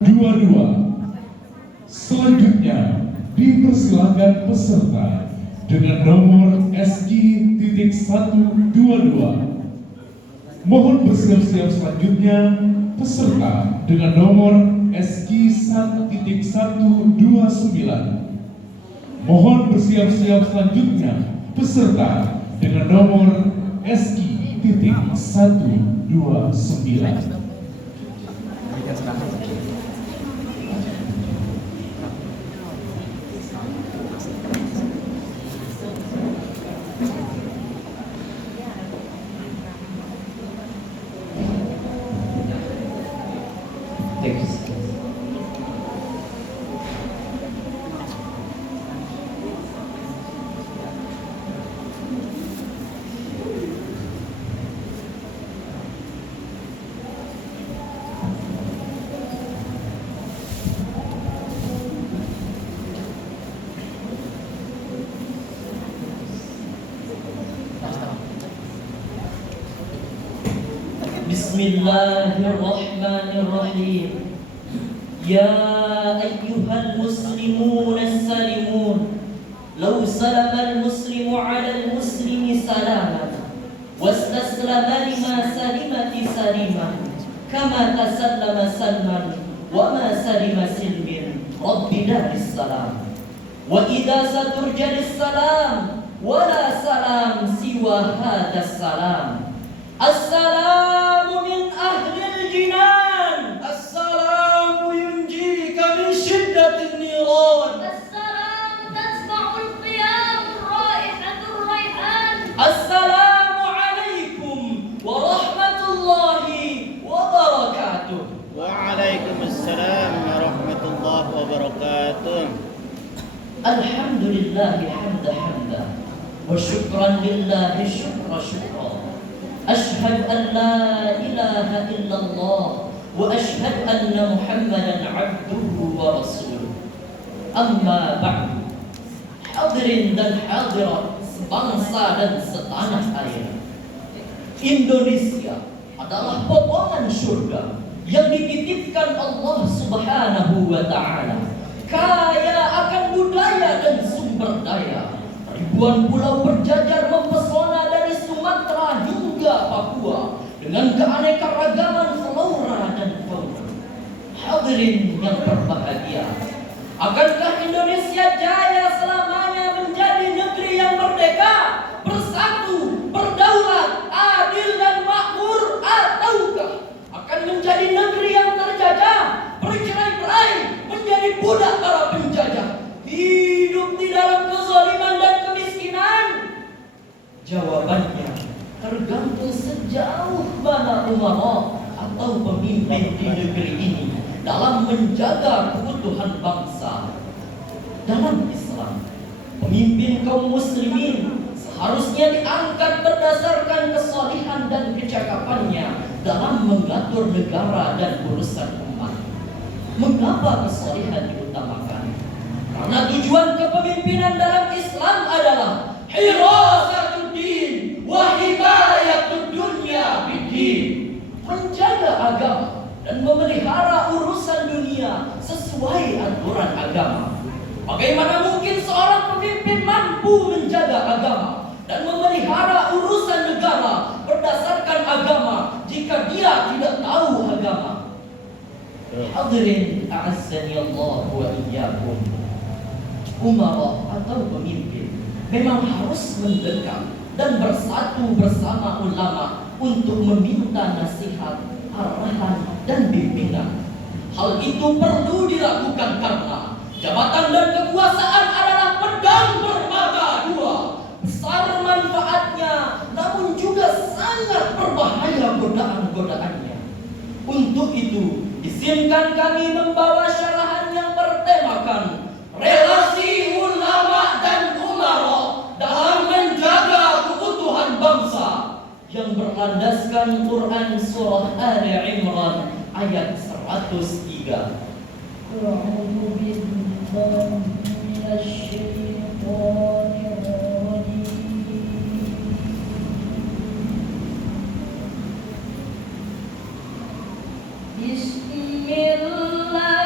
22. Selanjutnya dipersilakan peserta dengan nomor SI.122. Mohon bersiap-siap selanjutnya peserta dengan nomor SI.129. Mohon bersiap-siap selanjutnya peserta dengan nomor SI.129. Bismillahirrahmanirrahim. Ya ayyuhal muslimun as-salimun, law salama al-muslimu 'ala al-muslimi salaman wastaslama lima salimati salimah kama tasallama salman wa ma salima silmin rabbi daris salam wa idza saturjadis salam wala salam siwa hadas salam. Assalamu min ahlil jinan, assalamu yunjika min shiddatin niran, السلام تسمع القيام رائحة الريحان. assalamu alaikum warahmatullahi wabarakatuh. Waalaikumsalam warahmatullahi wabarakatuh. Alhamdulillahi hamda hamda wa syukran lillahi syukra syukra. Ashhadu an la ilaha illallah wa ashhadu anna Muhammadan abduhu wa rasuluh. Amma ba'du. Hadirin dan hadirat sebangsa dan setanah air, Indonesia adalah potongan surga yang dititipkan Allah Subhanahu wa ta'ala, kaya akan budaya dan sumber daya. Ribuan pulau berjajar mempesona dari Sumatera hingga Papua dengan keanekaragaman flora dan fauna. Hadirin yang berbahagia, akankah Indonesia jaya selamanya menjadi negeri yang merdeka, bersatu, berdaulat, adil dan makmur, ataukah akan menjadi negeri yang terjajah, bercerai-berai, menjadi budak para penjajah, hidup di dalam kezaliman dan kemiskinan? Jawabannya tergantung sejauh mana umara atau pemimpin di negeri ini dalam menjaga keutuhan bangsa. Dalam Islam, pemimpin kaum muslimin seharusnya diangkat berdasarkan kesalihan dan kecakapannya dalam mengatur negara dan urusan umat. Mengapa kesalihan diutamakan? Karena tujuan kepemimpinan dalam Islam adalah hirasatud din wa himayatud dunya bid-din, menjaga agama dan memelihara urusan dunia sesuai aturan agama. Bagaimana mungkin seorang pemimpin mampu menjaga agama dan memelihara urusan negara berdasarkan agama jika dia tidak tahu agama? Hadirin a'azzani Allah wa iyyakum. Umara atau pemimpin memang harus mendekat dan bersatu bersama ulama untuk meminta nasihat, arahan, dan bimbingan. Hal itu perlu dilakukan karena jabatan dan kekuasaan adalah pedang bermata dua. Besar manfaatnya, namun juga sangat berbahaya godaan-godaannya. Untuk itu, izinkan kami membawa syarahan yang bertemakan relasi ulama dan umara dalam menjaga keutuhan bangsa, yang berlandaskan Quran surah Ali Imran ayat 103. أعوذ بالله من الشيطان الرجيم. بسم الله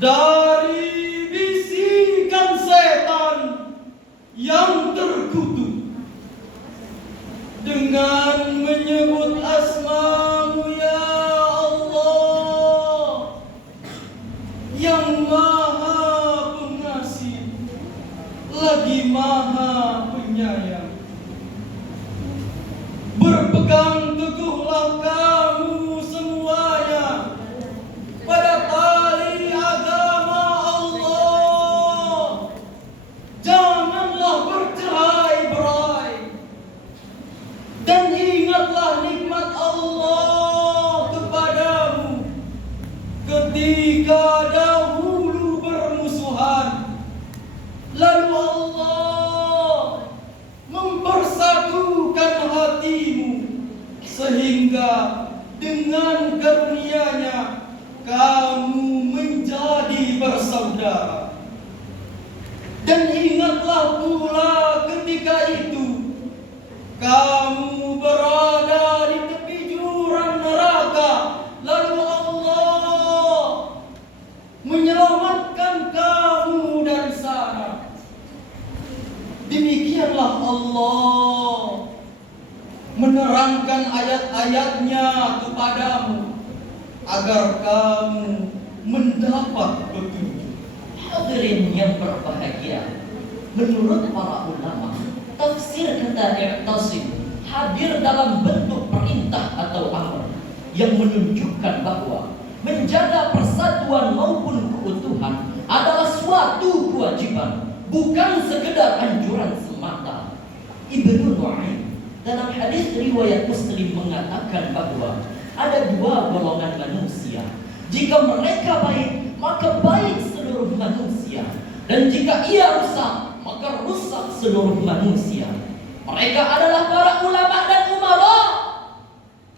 dari bisikan setan yang terkutuk, dengan menyebut asma-Mu ya Allah yang Maha Pengasih lagi Maha Penyayang. Berpegang teguhlah kamu semuanya pada tali agama Allah. Janganlah bercerai-berai, dan ingatlah nikmat Allah kepadamu ketika dahulu bermusuhan, lalu Allah mempersatukan hatimu sehingga dengan karunia-Nya kamu menjadi bersaudara. Dan ingatlah pula ketika itu kamu berada di tepi jurang neraka, lalu Allah menyelamatkan kamu dari sana. Demikianlah Allah menerangkan ayat-ayat-Nya kepadamu agar kamu mendapat petunjuk. Hadirin yang berbahagia, menurut para ulama, tafsir kata i'tasim hadir dalam bentuk perintah atau amr yang menunjukkan bahwa menjaga persatuan maupun keutuhan adalah suatu kewajiban, bukan sekedar anjuran semata. Ibnu Nu'aim dalam hadis riwayat Muslim mengatakan bahwa ada dua golongan manusia. Jika mereka baik, maka baik seluruh manusia, dan jika ia rusak, maka rusak seluruh manusia. Mereka adalah para ulama dan umara.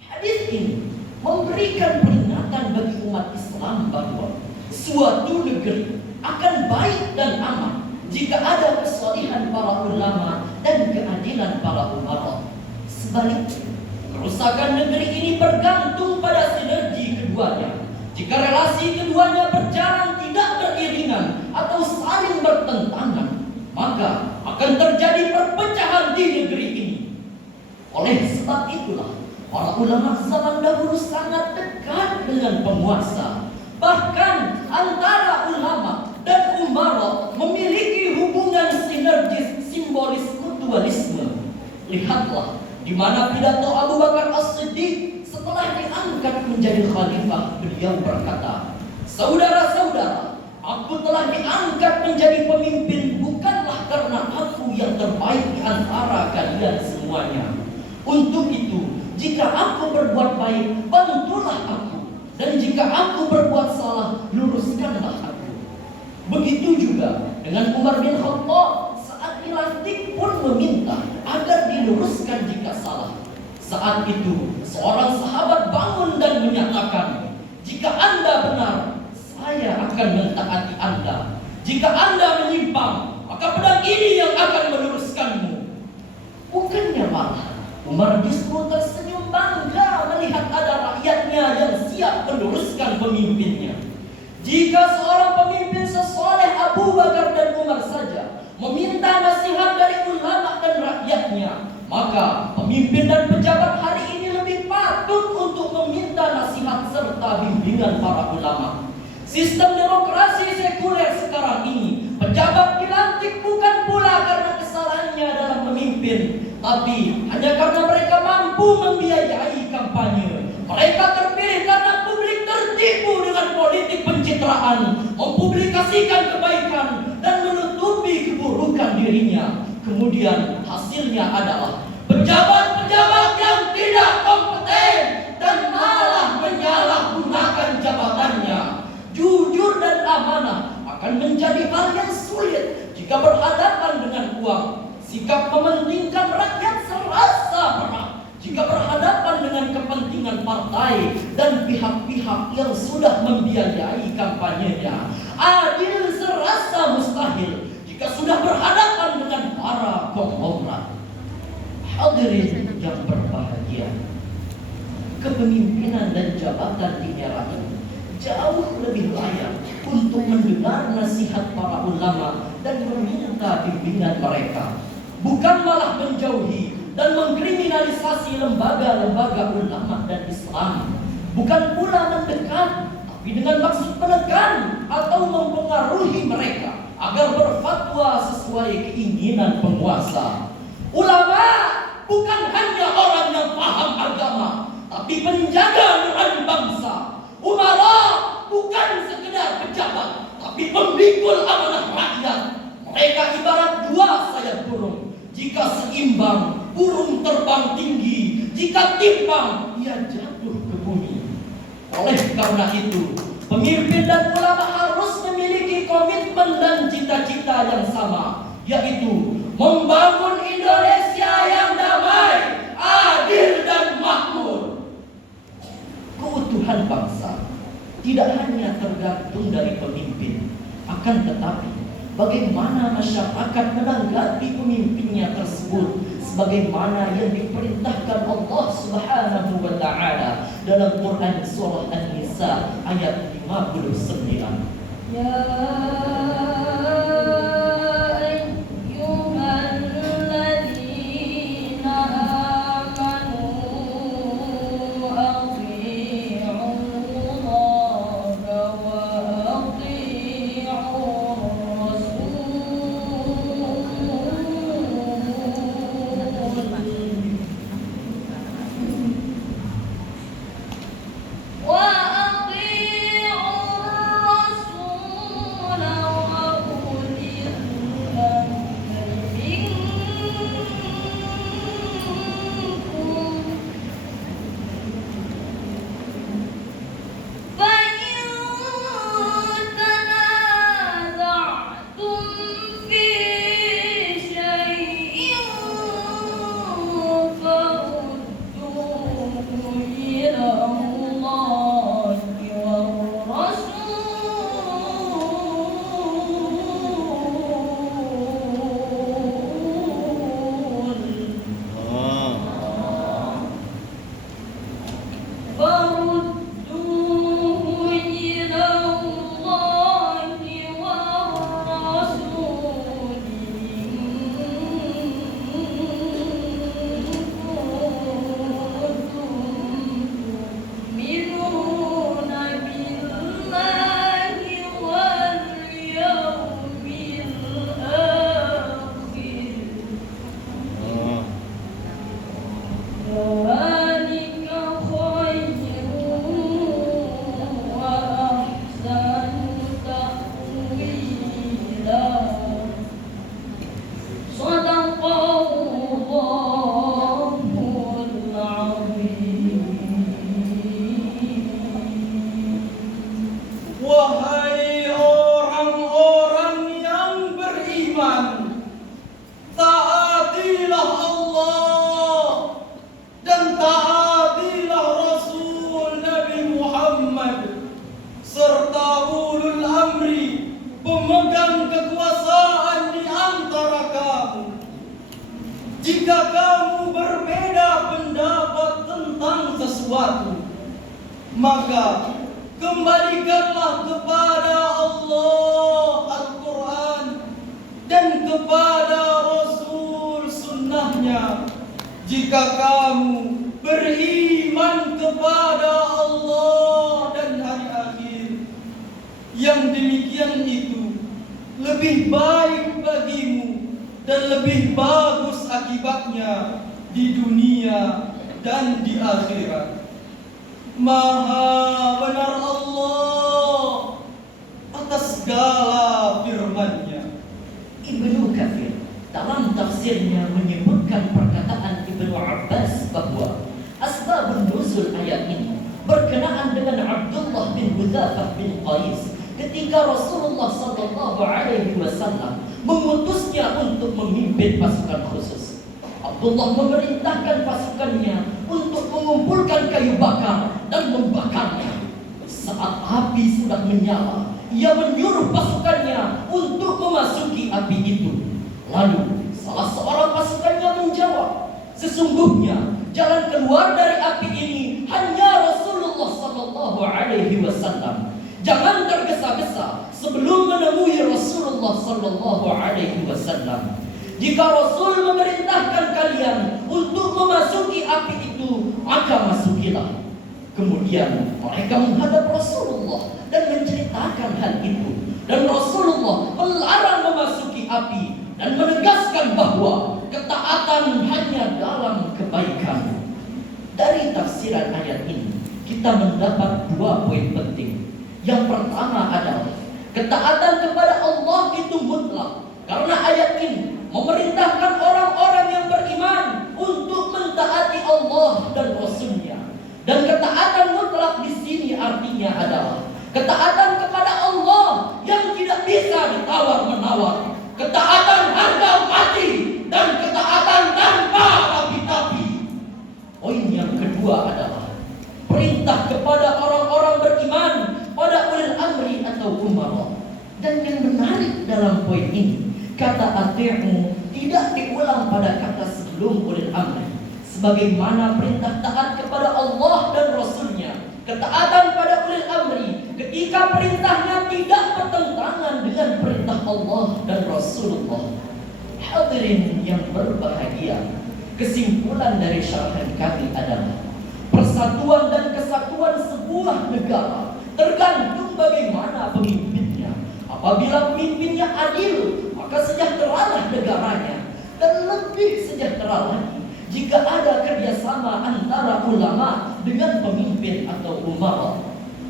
Hadis ini memberikan peringatan bagi umat Islam bahwa suatu negeri akan baik dan aman jika ada kesalihan para ulama dan keadilan para umara. Sebaliknya, kerusakan negeri ini bergantung pada sinergi keduanya. Jika relasi keduanya berjalan tidak beriringan atau saling bertentangan, maka akan terjadi perpecahan di negeri ini. Oleh sebab itulah para ulama zaman dahulu sangat dekat dengan penguasa. Bahkan antara ulama dan umara memiliki hubungan sinergis simbolis mutualisme. Lihatlah di mana pidato Abu Bakar As-Siddiq setelah diangkat menjadi khalifah, beliau berkata, "Saudara-saudara, aku telah diangkat menjadi pemimpin bukanlah karena aku yang terbaik di antara kalian semuanya. Untuk itu, jika aku berbuat baik, bantulah aku, dan jika aku berbuat salah, luruskanlah aku." Begitu juga dengan Umar bin Khattab, saat dilantik pun meminta agar diluruskan jika salah. Saat itu, seorang sahabat bangun dan menyatakan, "Jika Anda benar, saya akan mentaati Anda. Jika Anda menyimpang, maka pedang ini yang akan meluruskanmu." Bukannya malah Umar justru tersenyum bangga melihat ada rakyatnya yang siap meluruskan pemimpinnya. Jika seorang pemimpin sesoleh Abu Bakar dan Umar saja meminta nasihat dari ulama dan rakyatnya, maka pemimpin dan pejabat hari ini lebih patut untuk meminta nasihat serta bimbingan para ulama. Sistem demokrasi sekuler sekarang ini, pejabat dilantik bukan pula karena kesalahannya dalam memimpin, tapi hanya karena mereka mampu membiayai kampanye. Mereka terpilih karena publik tertipu dengan politik pencitraan, mempublikasikan kebaikan dan menutupi keburukan dirinya. Kemudian hasilnya adalah pejabat-pejabat yang tidak kompeten dan malah menyalahgunakan jabatannya. Jujur dan amanah akan menjadi hal yang sulit jika berhadapan dengan uang. Sikap mementingkan rakyat serasa berat jika berhadapan dengan kepentingan partai dan pihak-pihak yang sudah membiayai kampanyenya. Adil serasa mustahil jika sudah berhadapan dengan para konglomerat. Hadirin yang berbahagia, kepemimpinan dan jabatan di era ini jauh lebih layak untuk untuk mendengar nasihat para ulama dan meminta bimbingan mereka, bukan malah menjauhi dan mengkriminalisasi lembaga-lembaga ulama dan Islam, bukan pula mendekat, tapi dengan maksud menekan atau mempengaruhi mereka agar berfatwa sesuai keinginan penguasa. Ulama bukan hanya orang yang paham agama, tapi penjaga nurani bangsa. Umara bukan sekedar pejabat, tapi pemikul amanah rakyat. Mereka ibarat dua sayap burung. Jika seimbang, burung terbang tinggi. Jika timpang, ia jatuh ke bumi. Oleh karena itu, pemimpin dan ulama harus memiliki komitmen dan cita-cita yang sama, yaitu membangun Indonesia yang damai, adil dan makmur. Keutuhan bangsa tidak hanya tergantung dari pemimpin, akan tetapi bagaimana masyarakat menanggapi pemimpinnya tersebut, sebagaimana yang diperintahkan Allah Subhanahu wa taala dalam Quran surah An-Nisa ayat 59. Ya ayyuhalladzina amanu athi'ullaha wa athi'ur rasul wa Wahai orang-orang yang beriman, taatilah Allah dan taatilah Rasul Nabi Muhammad serta ulul amri, pemegang kekuasaan di antara kamu. Jika kamu berbeda pendapat tentang sesuatu, maka kembalikanlah kepada Allah Al-Quran dan kepada Rasul Sunnahnya. Jika kamu beriman kepada Allah dan hari akhir, yang demikian itu lebih baik bagimu dan lebih bagus akibatnya di dunia dan di akhirat. Maha benar Allah atas segala firman-Nya. Ibnu Katsir dalam tafsirnya menyebutkan perkataan Ibnu Abbas bahwa asbabun nuzul ayat ini berkenaan dengan Abdullah bin Hudzafah bin Qais ketika Rasulullah sallallahu alaihi wasallam mengutusnya untuk memimpin pasukan khusus. Abdullah memerintahkan pasukannya untuk mengumpulkan kayu bakar dan membakarnya. Saat api sudah menyala, ia menyuruh pasukannya untuk memasuki api itu. Lalu salah seorang pasukannya menjawab, sesungguhnya jalan keluar dari api ini hanya Rasulullah sallallahu alaihi wasallam. Jangan tergesa tergesa-gesa sebelum menemui Rasulullah sallallahu alaihi wasallam. Jika Rasul memerintahkan kalian untuk memasuki api itu, maka masukilah. Kemudian mereka menghadap Rasulullah dan menceritakan hal itu. Dan Rasulullah melarang memasuki api dan menegaskan bahwa ketaatan hanya dalam kebaikan. Dari tafsiran ayat ini, kita mendapat dua poin penting. Yang pertama adalah ketaatan kepada Allah itu mutlak, karena ayat ini memerintahkan orang-orang yang beriman untuk mentaati Allah dan Rasul-Nya. Dan ketaatan mutlak di sini artinya adalah ketaatan kepada Allah yang tidak bisa ditawar-menawar, ketaatan harga mati, dan ketaatan tanpa tapi-tapi. Poin yang kedua adalah perintah kepada orang-orang beriman, pada ulil amri atau umara. Dan yang menarik dalam poin ini, kata ati'u tidak diulang pada kata sebelum ulil amri. Sebagaimana perintah taat kepada Allah dan Rasul-Nya, ketaatan pada ulil amri ketika perintahnya tidak bertentangan dengan perintah Allah dan Rasulullah. Hadirin yang berbahagia, kesimpulan dari syarahan kami adalah persatuan dan kesatuan sebuah negara tergantung bagaimana pemimpinnya. Apabila pemimpinnya adil, maka sejahteralah negaranya. Dan lebih sejahtera lagi jika ada kerjasama antara ulama dengan pemimpin atau umara.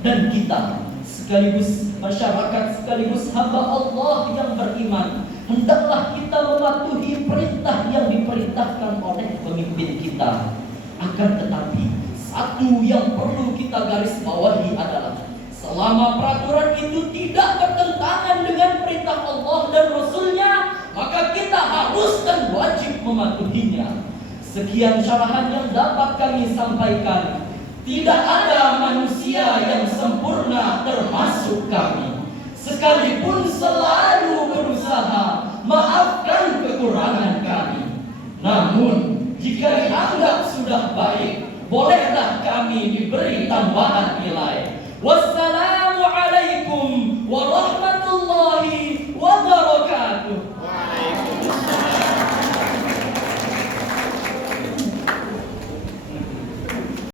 Dan kita sekaligus masyarakat, sekaligus hamba Allah yang beriman, hendaklah kita mematuhi perintah yang diperintahkan oleh pemimpin kita. Akan tetapi satu yang perlu kita garis bawahi adalah selama peraturan itu tidak bertentangan dengan perintah Allah dan Rasul-Nya, maka kita harus dan wajib mematuhinya. Sekian syarahan yang dapat kami sampaikan. Tidak ada manusia yang sempurna termasuk kami. Sekalipun selalu berusaha maafkan kekurangan kami. Namun jika dianggap sudah baik, bolehlah kami diberi tambahan nilai. Wassalam.